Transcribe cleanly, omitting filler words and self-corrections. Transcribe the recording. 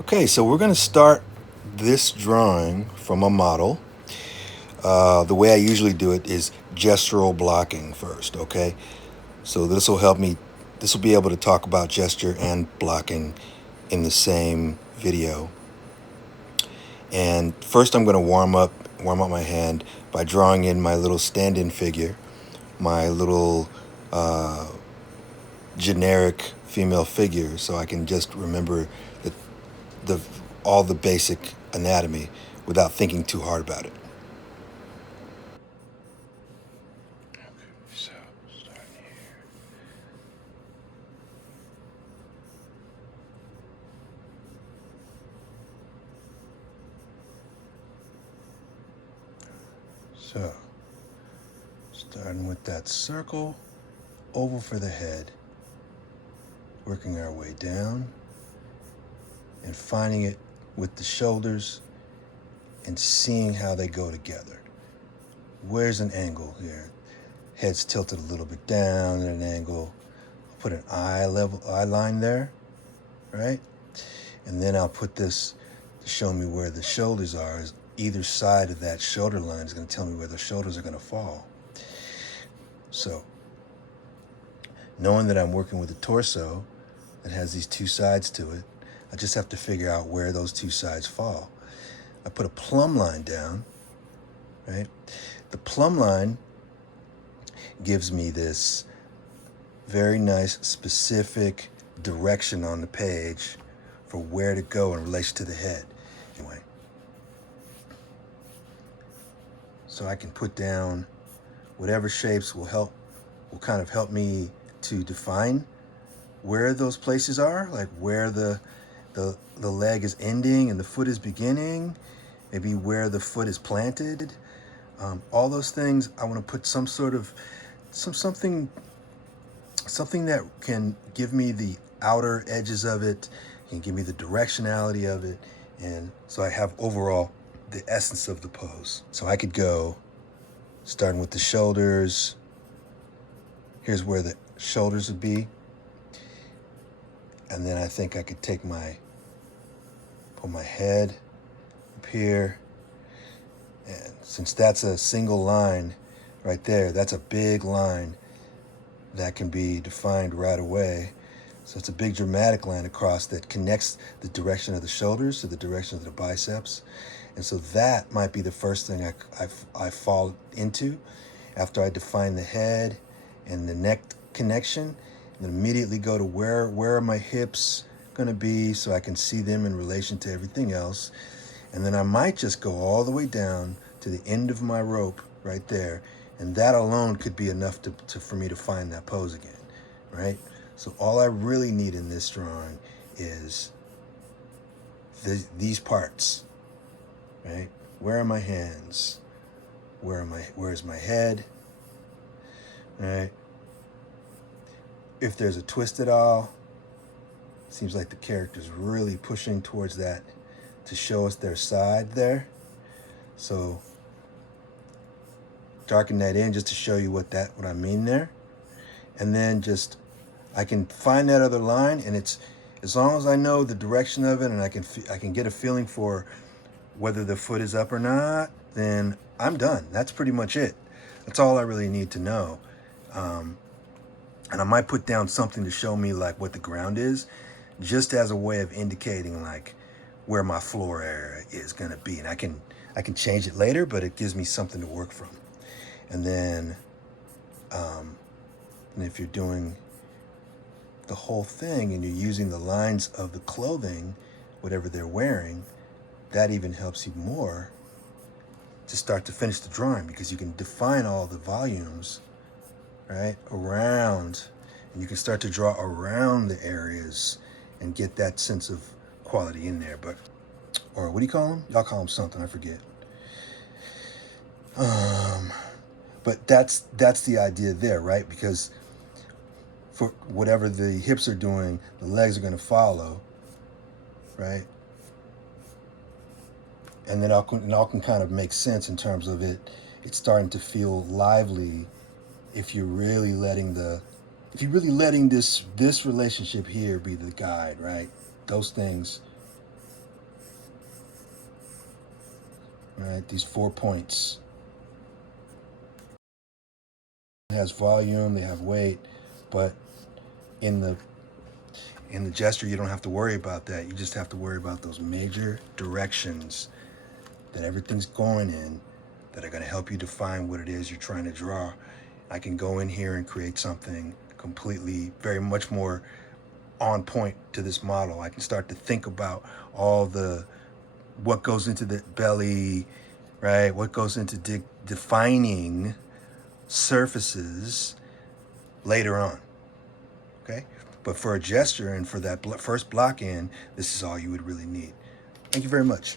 Okay, so we're going to start this drawing from a model. The way I usually do it is gestural blocking first, okay? So this will help me, this will be able to talk about gesture and blocking in the same video. And first I'm going to warm up my hand by drawing in my little stand-in figure, my little generic female figure, so I can just remember the, the all the basic anatomy without thinking too hard about it. So, starting here. So, starting with that circle, oval for the head, working our way down, and finding it with the shoulders and seeing how they go together. Where's an angle here? Head's tilted a little bit down at an angle. I'll put an eye line there, right? And then I'll put this to show me where the shoulders are. Either side of that shoulder line is going to tell me where the shoulders are going to fall. So, knowing that I'm working with a torso that has these two sides to it, I just have to figure out where those two sides fall. I put a plumb line down, right? The plumb line gives me this very nice, specific direction on the page for where to go in relation to the head. Anyway, so I can put down whatever shapes will kind of help me to define where those places are, like where the leg is ending and the foot is beginning, maybe where the foot is planted. All those things, I want to put some sort of something that can give me the outer edges of it, can give me the directionality of it, and so I have overall the essence of the pose. So I could go starting with the shoulders. Here's where the shoulders would be. And then I think I could put my head up here. And since that's a single line right there, that's a big line that can be defined right away. So it's a big dramatic line across that connects the direction of the shoulders to the direction of the biceps. And so that might be the first thing I fall into after I define the head and the neck connection. And then immediately go to where are my hips going to be so I can see them in relation to everything else. And then I might just go all the way down to the end of my rope right there. And that alone could be enough for me to find that pose again, right? So all I really need in this drawing is these parts, right? Where are my hands? Where's my head? Right? If there's a twist at all, it seems like the character's really pushing towards that to show us their side there. So darken that in just to show you what I mean there. And then I can find that other line, and it's as long as I know the direction of it and I can get a feeling for whether the foot is up or not, then I'm done. That's pretty much it. That's all I really need to know. And I might put down something to show me like what the ground is, just as a way of indicating like where my floor area is gonna be. And I can change it later, but it gives me something to work from. And then, and if you're doing the whole thing and you're using the lines of the clothing, whatever they're wearing, that even helps you more to start to finish the drawing, because you can define all the volumes, right, around, and you can start to draw around the areas and get that sense of quality in there. Or what do you call them? Y'all call them something, I forget. But that's the idea there, right? Because for whatever the hips are doing, the legs are going to follow, right? And then it all can kind of make sense in terms of it's starting to feel lively if you're really letting this relationship here be the guide, right? Those things All right, these 4 points. It has volume, they have weight, but in the gesture, you don't have to worry about that. You just have to worry about those major directions that everything's going in that are going to help you define what it is you're trying to draw. I can go in here and create something completely, very much more on point to this model. I can start to think about all the, what goes into the belly, right? What goes into defining surfaces later on, okay? But for a gesture and for that first block in, this is all you would really need. Thank you very much.